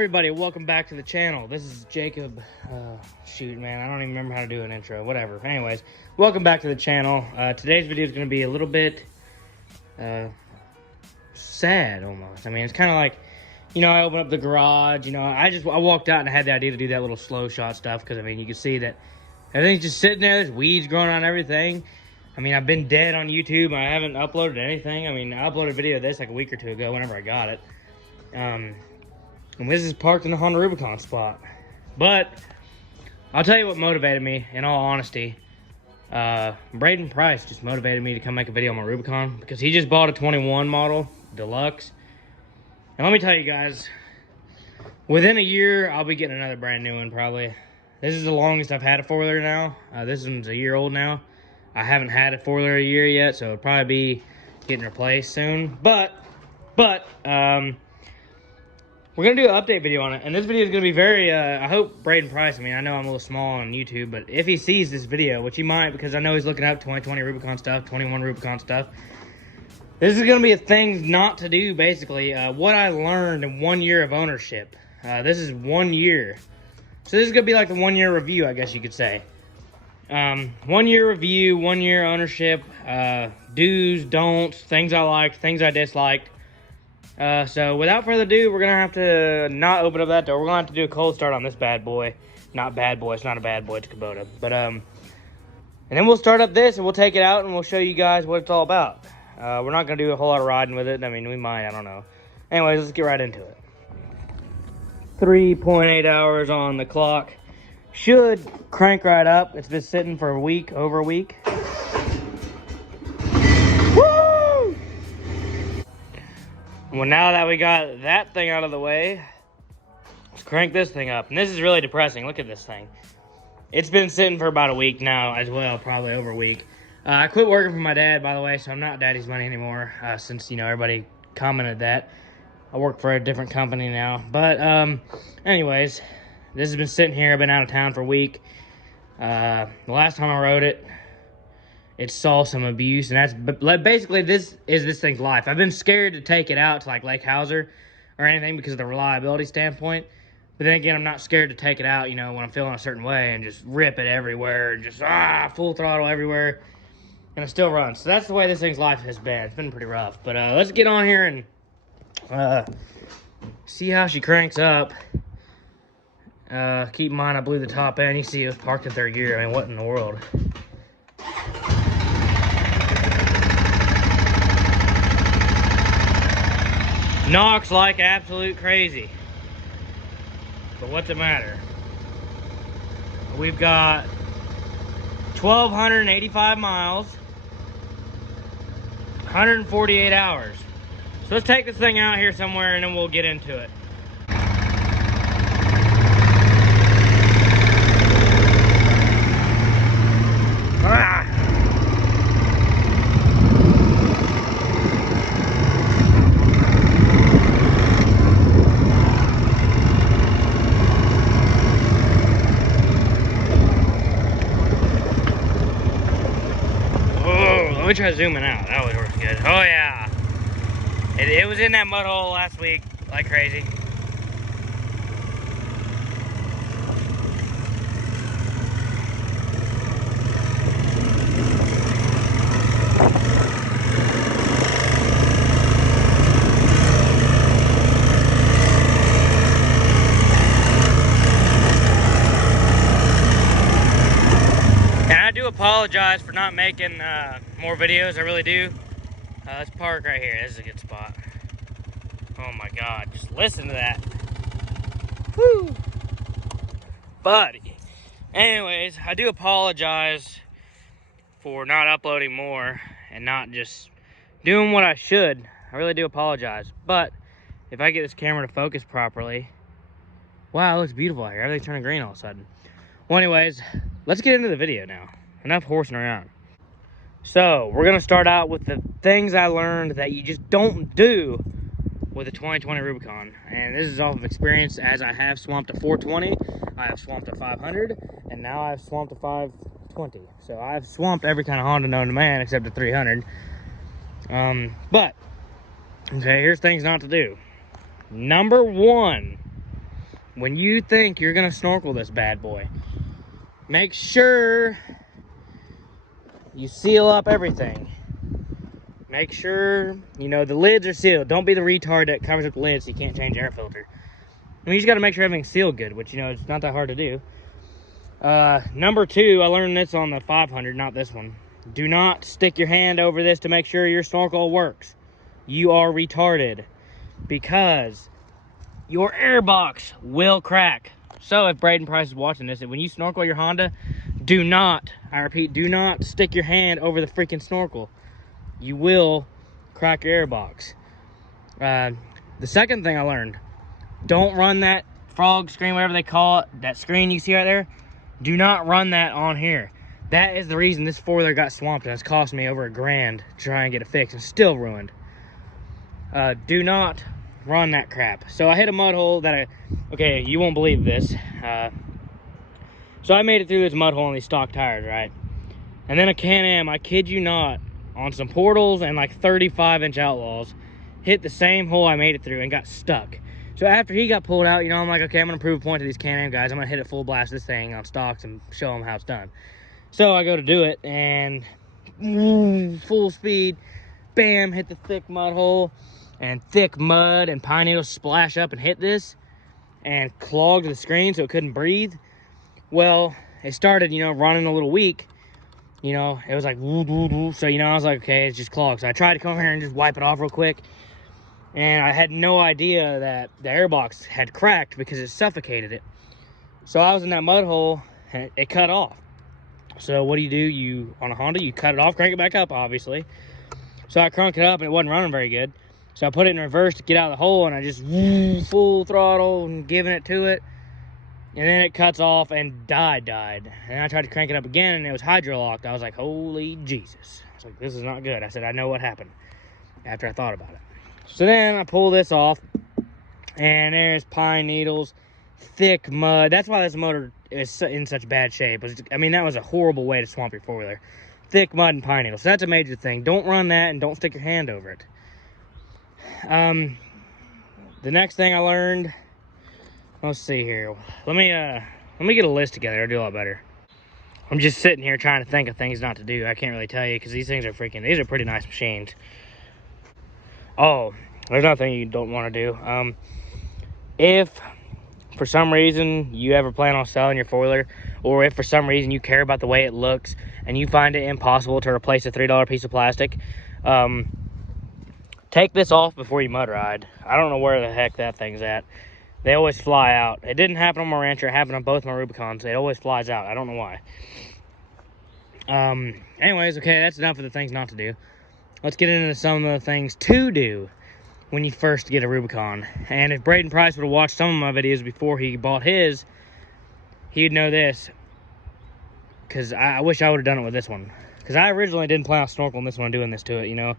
everybody, welcome back to the channel. This is Jacob. Shoot, man, I don't even remember how to do an intro. Whatever. Anyways, welcome back to the channel. Today's video is going to be a little bit sad, almost. I mean, it's kind of like, you know, I opened up the garage. You know, I walked out and I had the idea to do that little slow shot stuff because, I mean, you can see that everything's just sitting there. There's weeds growing on everything. I mean, I've been dead on YouTube. I haven't uploaded anything. I mean, I uploaded a video of this like a week or two ago whenever I got it. And this is parked in the Honda Rubicon spot. But I'll tell you what motivated me, in all honesty. Braden Price just motivated me to come make a video on my Rubicon because he just bought a 21 model deluxe. And let me tell you guys, within a year, I'll be getting another brand new one probably. This is the longest I've had a four-wheeler now. This one's a year old now. I haven't had a four-wheeler a year yet, so it'll probably be getting replaced soon. But we're going to do an update video on it, and this video is going to be very, I hope Braden Price, I mean, I know I'm a little small on YouTube, but if he sees this video, which he might, because I know he's looking up 2020 Rubicon stuff, 21 Rubicon stuff, this is going to be a things not to do, basically. What I learned in 1 year of ownership. This is 1 year. So this is going to be like the 1 year review, I guess you could say. 1 year review, 1 year ownership, do's, don'ts, things I liked, things I disliked. So without further ado, we're going to have to not open up that door. We're going to have to do a cold start on this bad boy. Not bad boy. It's not a bad boy. It's a Kubota. But, and then we'll start up this and we'll take it out and we'll show you guys what it's all about. We're not going to do a whole lot of riding with it. I mean, we might. I don't know. Anyways, let's get right into it. 3.8 hours on the clock. Should crank right up. It's been sitting for a week, over a week. Well, now that we got that thing out of the way, let's crank this thing up. And this is really depressing. Look at this thing. It's been sitting for about a week now as well, probably over a week. I quit working for my dad, by the way, so I'm not daddy's money anymore, since, you know, everybody commented that. I work for a different company now. But, anyways, this has been sitting here. I've been out of town for a week. The last time I rode it, it saw some abuse, and that's basically this thing's life. I've been scared to take it out to like Lake Hauser or anything because of the reliability standpoint. But then again, I'm not scared to take it out, you know, when I'm feeling a certain way and just rip it everywhere and just full throttle everywhere, and it still runs. So that's the way this thing's life has been. It's been pretty rough. But let's get on here and see how she cranks up. Keep in mind, I blew the top end. You see, it was parked in third gear. I mean, what in the world? Knocks like absolute crazy. But what's the matter? We've got 1,285 miles, 148 hours. So let's take this thing out here somewhere and then we'll get into it. Let me try zooming out. That always works good. Oh yeah. It was in that mud hole last week like crazy. Apologize for not making more videos. I really do. Let's park right here. This is a good spot. Oh my god, just listen to that. Woo, buddy. Anyways, I do apologize for not uploading more and not just doing what I should. I really do apologize. But if I get this camera to focus properly, wow, it looks beautiful out here. Everything's turning green all of a sudden. Well, anyways, let's get into the video now. Enough horsing around. So, we're going to start out with the things I learned that you just don't do with a 2020 Rubicon. And this is off of experience, as I have swamped a 420, I have swamped a 500, and now I've swamped a 520. So, I've swamped every kind of Honda known to man except a 300. But, okay, here's things not to do. Number one, when you think you're gonna snorkel this bad boy, make sure you seal up everything. Make sure, you know, the lids are sealed. Don't be the retard that covers up the lids so you can't change the air filter. I mean, you just gotta make sure everything's sealed good, which, you know, it's not that hard to do. Number 2, I learned this on the 500, not this one. Do not stick your hand over this to make sure your snorkel works. You are retarded, because your air box will crack. So if Braden Price is watching this, when you snorkel your Honda, do not, I repeat, do not stick your hand over the freaking snorkel. You will crack your air box. The second thing I learned, don't run that frog screen, whatever they call it, that screen you see right there. Do not run that on here. That is the reason this four-wheeler got swamped, and it's cost me over $1,000 to try and get it fixed, and still ruined. Do not run that crap. So I hit a mud hole that okay, you won't believe this. So I made it through this mud hole on these stock tires, right? And then a Can-Am, I kid you not, on some portals and like 35-inch outlaws, hit the same hole I made it through and got stuck. So after he got pulled out, you know, I'm like, okay, I'm gonna prove a point to these Can-Am guys. I'm gonna hit it full blast this thing on stocks and show them how it's done. So I go to do it, and full speed, bam, hit the thick mud hole, and thick mud and pine needles splash up and hit this and clogged the screen so it couldn't breathe. Well, it started, you know, running a little weak. You know, it was like woo, woo, woo. So, you know, I was like, okay, it's just clogged. So I tried to come here and just wipe it off real quick, and I had no idea that the airbox had cracked because it suffocated it. So I was in that mud hole and it cut off. So what do? You on a Honda, you cut it off, crank it back up, obviously. So I cranked it up and it wasn't running very good. So I put it in reverse to get out of the hole, and I just full throttle and giving it to it. And then it cuts off and died. And I tried to crank it up again, and it was hydro-locked. I was like, holy Jesus. I was like, this is not good. I said, I know what happened after I thought about it. So then I pull this off, and there's pine needles, thick mud. That's why this motor is in such bad shape. I mean, that was a horrible way to swamp your four-wheeler. Thick mud and pine needles. So that's a major thing. Don't run that, and don't stick your hand over it. The next thing I learned, let's see here. Let me get a list together. I'll do a lot better. I'm just sitting here trying to think of things not to do. I can't really tell you because these are pretty nice machines. Oh, there's another thing you don't want to do. If for some reason you ever plan on selling your four-wheeler, or if for some reason you care about the way it looks and you find it impossible to replace a $3 piece of plastic, take this off before you mud ride. I don't know where the heck that thing's at. They always fly out. It didn't happen on my Rancher. It happened on both my Rubicons. It always flies out. I don't know why. Anyways, okay, that's enough of the things not to do. Let's get into some of the things to do when you first get a Rubicon. And if Braden Price would have watched some of my videos before he bought his, he'd know this. Because I wish I would have done it with this one. Because I originally didn't plan on snorkeling this one, doing this to it, you know.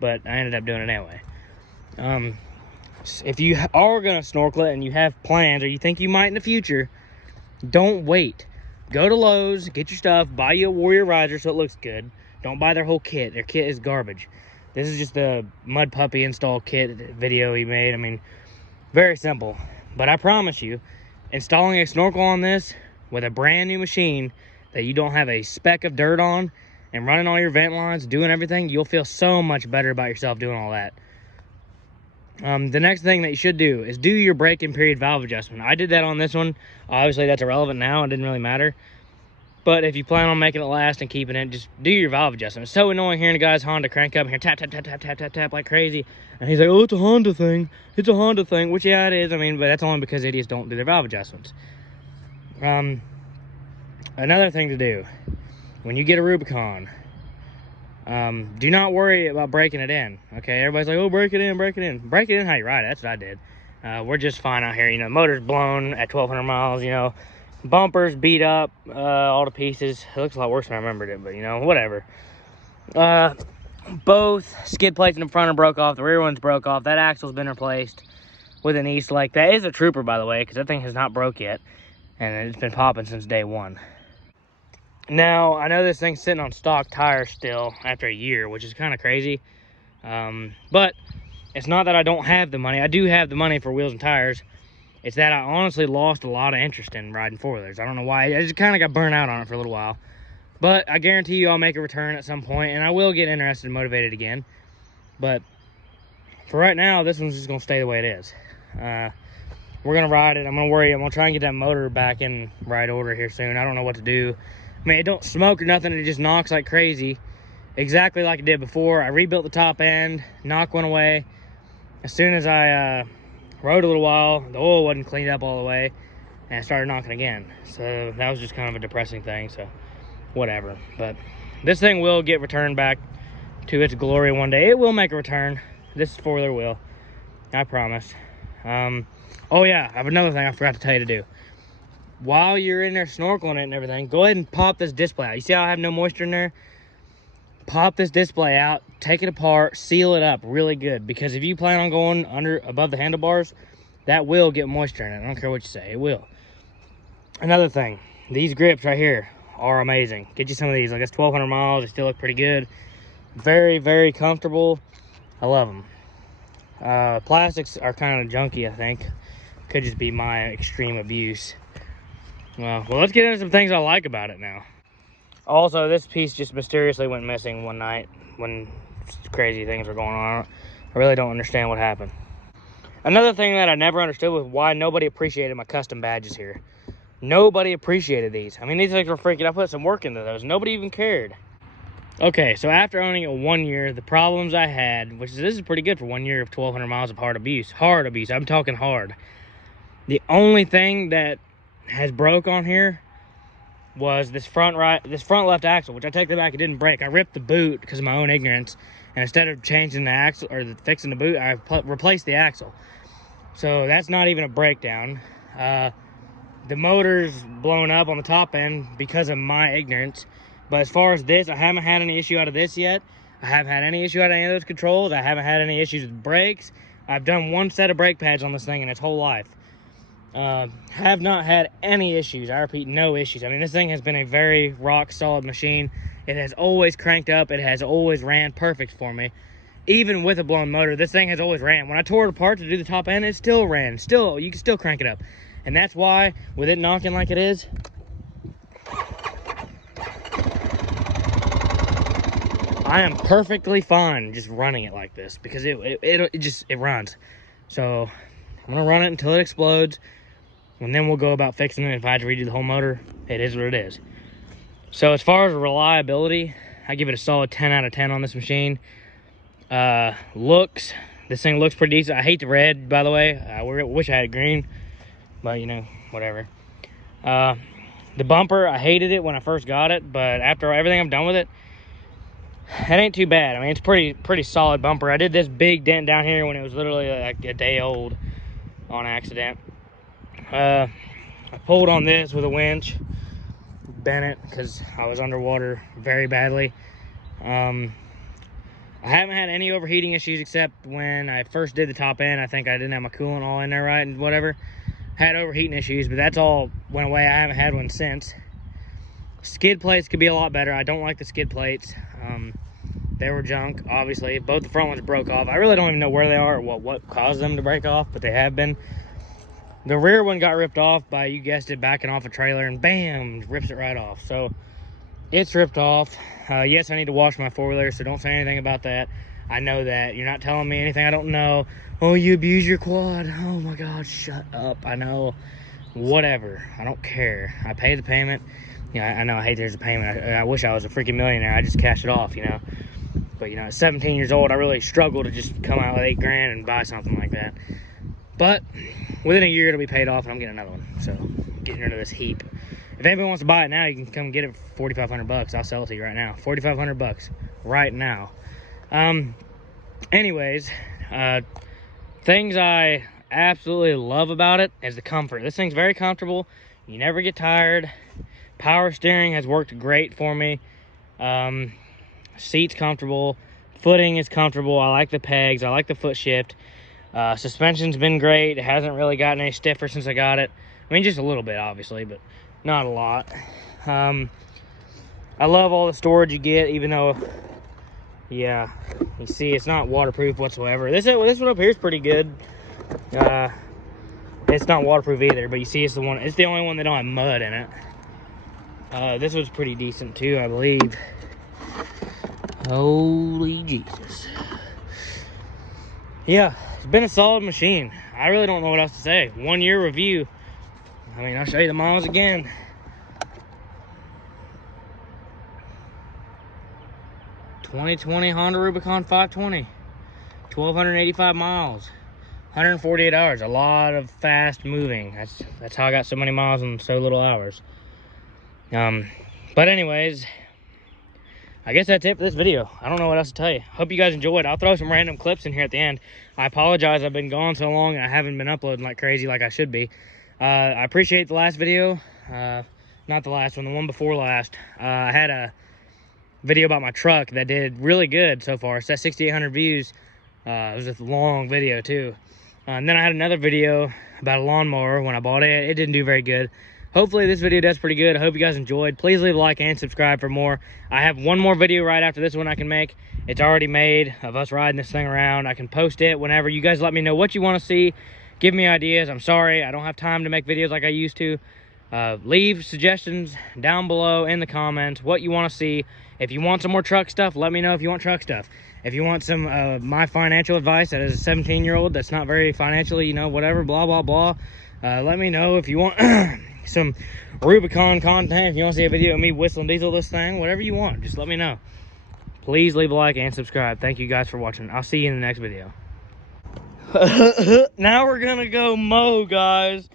But I ended up doing it anyway. If you are going to snorkel it and you have plans, or you think you might in the future, don't wait. Go to Lowe's, get your stuff, buy you a Warrior riser so it looks good. Don't buy their whole kit. Their kit is garbage. This is just a Mud Puppy install kit video he made. I mean, very simple. But I promise you, installing a snorkel on this with a brand new machine that you don't have a speck of dirt on, and running all your vent lines, doing everything, you'll feel so much better about yourself doing all that. The next thing that you should do is do your break-in period valve adjustment. I did that on this one. Obviously, that's irrelevant now. It didn't really matter. But if you plan on making it last and keeping it, just do your valve adjustment. It's so annoying hearing a guy's Honda crank up here, tap, tap, tap, tap, tap, tap, tap, like crazy. And he's like, oh, it's a Honda thing. It's a Honda thing, which, yeah, it is. I mean, but that's only because idiots don't do their valve adjustments. Another thing to do, when you get a Rubicon, do not worry about breaking it in. Okay, everybody's like, oh, break it in. Break it in how you ride it. That's what I did. We're just fine out here. You know, motor's blown at 1,200 miles, you know. Bumpers beat up, all to pieces. It looks a lot worse than I remembered it, but, you know, whatever. Both skid plates in the front are broke off. The rear one's broke off. That axle's been replaced with an E-Select. That is a trooper, by the way, because that thing has not broke yet. And it's been popping since day one. Now, I know this thing's sitting on stock tires still after a year, which is kind of crazy. But it's not that I don't have the money. I do have the money for wheels and tires. It's that I honestly lost a lot of interest in riding four-wheelers. I don't know why. I just kind of got burnt out on it for a little while. But I guarantee you I'll make a return at some point, and I will get interested and motivated again. But for right now, this one's just going to stay the way it is. We're going to ride it. I'm going to try and get that motor back in right order here soon. I don't know what to do. I mean, it don't smoke or nothing. It just knocks like crazy. Exactly like it did before. I rebuilt the top end. Knock went away. As soon as I rode a little while, the oil wasn't cleaned up all the way, and I started knocking again. So that was just kind of a depressing thing. So whatever. But this thing will get returned back to its glory one day. It will make a return. This four-wheeler will. I promise. Oh yeah, I have another thing I forgot to tell you to do. While you're in there snorkeling it and everything, go ahead and pop this display out. You see how I have no moisture in there? Pop this display out, take it apart, seal it up really good. Because if you plan on going above the handlebars, that will get moisture in it. I don't care what you say, it will. Another thing, these grips right here are amazing. Get you some of these. Like, it's 1,200 miles. They still look pretty good. Very, very comfortable. I love them. Plastics are kind of junky, I think. Could just be my extreme abuse. Well, let's get into some things I like about it now. Also, this piece just mysteriously went missing one night when crazy things were going on. I really don't understand what happened. Another thing that I never understood was why nobody appreciated my custom badges here. Nobody appreciated these. I mean, these things were freaking. I put some work into those. Nobody even cared. Okay, so after owning it 1 year, the problems I had, this is pretty good for 1 year of 1,200 miles of hard abuse. Hard abuse. I'm talking hard. The only thing that has broke on here was this front left axle, which I take the back, it didn't break. I ripped the boot because of my own ignorance, and instead of changing the axle or fixing the boot, I replaced the axle. So that's not even a breakdown. The motor's blown up on the top end because of my ignorance. But as far as this, I haven't had any issue out of this yet. I haven't had any issue out of any of those controls. I haven't had any issues with brakes. I've done one set of brake pads on this thing in its whole life. Have not had any issues. I repeat, no issues. I mean, this thing has been a very rock solid machine. It has always cranked up. It has always ran perfect for me. Even with a blown motor, this thing has always ran. When I tore it apart to do the top end, it still ran. You can still crank it up. And that's why, with it knocking like it is, I am perfectly fine just running it like this, because it runs. So I'm gonna run it until it explodes, and then we'll go about fixing it. If I had to redo the whole motor, it is what it is. So as far as reliability, I give it a solid 10 out of 10 on this machine. Looks, this thing looks pretty decent. I hate the red, by the way. I wish I had green, but you know, whatever. The bumper, I hated it when I first got it, but after everything I've done with it, it ain't too bad. I mean, it's pretty solid bumper. I did this big dent down here when it was literally like a day old on accident. I pulled on this with a winch, bent it because I was underwater very badly. I haven't had any overheating issues except when I first did the top end. I think I didn't have my coolant all in there right and whatever. Had overheating issues, but that's all went away. I haven't had one since. Skid plates could be a lot better. I don't like the skid plates. They were junk, obviously. Both the front ones broke off. I really don't even know where they are or what caused them to break off, but they have been. The rear one got ripped off by, you guessed it, backing off a trailer, and bam, rips it right off. So it's ripped off. Yes, I need to wash my four-wheeler, so don't say anything about that. I know that. You're not telling me anything I don't know. Oh, you abuse your quad. Oh my God, shut up. I know. Whatever. I don't care. I pay the payment. Yeah, I know I hate there's a payment. I wish I was a freaking millionaire. I just cash it off, you know. But, you know, at 17 years old, I really struggle to just come out with $8 grand and buy something like that. But within a year, it'll be paid off, and I'm getting another one. So, getting rid of this heap. If anybody wants to buy it now, you can come get it for $4,500. I'll sell it to you right now. $4,500 right now. Anyways, things I absolutely love about it is the comfort. This thing's very comfortable. You never get tired. Power steering has worked great for me. Seat's comfortable. Footing is comfortable. I like the pegs. I like the Footshift. Suspension's been great. It hasn't really gotten any stiffer since I got it. I mean, just a little bit, obviously, but not a lot. I love all the storage you get, even though, yeah, you see, it's not waterproof whatsoever. This one up here is pretty good. It's not waterproof either, but you see it's the one, it's the only one that don't have mud in it. This was pretty decent too, I believe. Holy Jesus. Yeah, it's been a solid machine. I really don't know what else to say. 1 year review. I mean, I'll show you the miles again. 2020 Honda Rubicon 520. 1,285 miles. 148 hours. A lot of fast moving. That's how I got so many miles in so little hours. But anyways, I guess that's it for this video. I don't know what else to tell you. Hope you guys enjoyed. I'll throw some random clips in here at the end. I apologize, I've been gone so long and I haven't been uploading like crazy like I should be. I appreciate the last video. Not the last one, the one before last. I had a video about my truck that did really good so far. It's at 6,800 views. It was a long video too. And then I had another video about a lawnmower when I bought it. It didn't do very good. Hopefully this video does pretty good. I hope you guys enjoyed. Please leave a like and subscribe for more. I have one more video right after this one I can make. It's already made of us riding this thing around. I can post it whenever. You guys let me know what you want to see. Give me ideas. I'm sorry, I don't have time to make videos like I used to. Leave suggestions down below in the comments what you want to see. If you want some more truck stuff, let me know if you want truck stuff. If you want some my financial advice as a 17-year-old that's not very financially, you know, whatever, blah, blah, blah. Let me know if you want some Rubicon content. If you want to see a video of me whistling diesel this thing, whatever you want, just let me know. Please leave a like and subscribe. Thank you guys for watching. I'll see you in the next video. Now we're gonna go mow, guys.